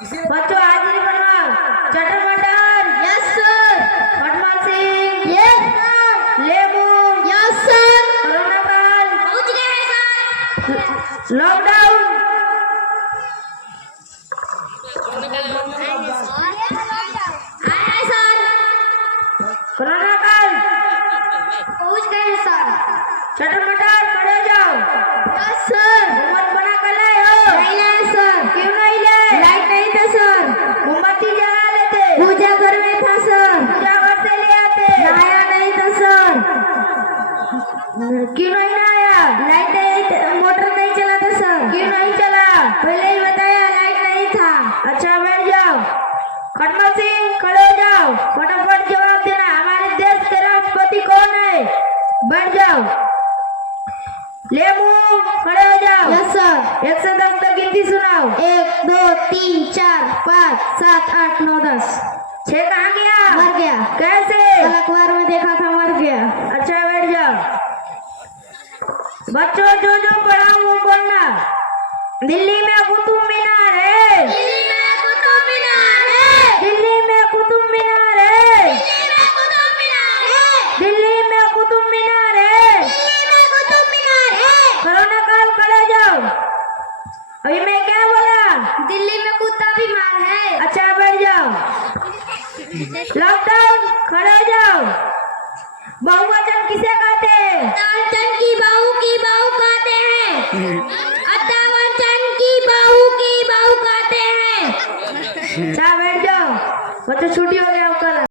बच्चों हाजिरी बनवाओ। चटर yes sir. Hanuman Singh yes sir. लेमू यस सर। कोरोना काल पहुंच गए सर। लॉकडाउन आए सर। कोरोना काल पहुंच गए सर। चटर खड़े हो जाओ। Yes sir. मोमबत्ती बना कर लाए हो? नहीं लाए सर। क्यों नहीं लाए? लाइट नहीं था सर। मोमबत्ती जला लेते। पूजा घर में था सर। पूजा घर से ले आते। लाया नहीं था सर। क्यों नहीं लाया? लाइट नहीं, मोटर नहीं चला था सर। क्यों नहीं चला? पहले ही बताया लाइट नहीं था। अच्छा बैठ जाओ। खटमल सिंह खड़े हो जाओ। फटाफट जवाब देना। हमारे देश के राष्ट्रपति कौन है? बैठ जाओ। लेमू खड़े हो जाओ। Yes sir. 1 से 10 तक गिनती सुनाओ। 1 2 3 4 5 7 8 9 10। 6 कहाँ गया? मर गया। कैसे? कल अखबार में देखा था, मर गया। अच्छा बैठ जाओ। बच्चों जो जो पढ़ा वो बोलना। दिल्ली में कुतुब मीनार है। दिल्ली में कुतुब मीनार है। दिल्ली में कुतुब मीनार है। दिल्ली में कुतुब मीनार है। दिल्ली में कुतुब मीनार है। कोरोना काल खड़े जाओ। अभी मैं क्या बोला? दिल्ली में कुत्ता बीमार है। अच्छा बैठ जाओ। लॉकडाउन खड़े जाओ। बहुवचन किसे कहते हैं? अत्तावचन की बहू कहते हैं। अत्तावचन की बहू कहते हैं। अच्छा बैठ जाओ। बच्चों छुट्टी हो गया।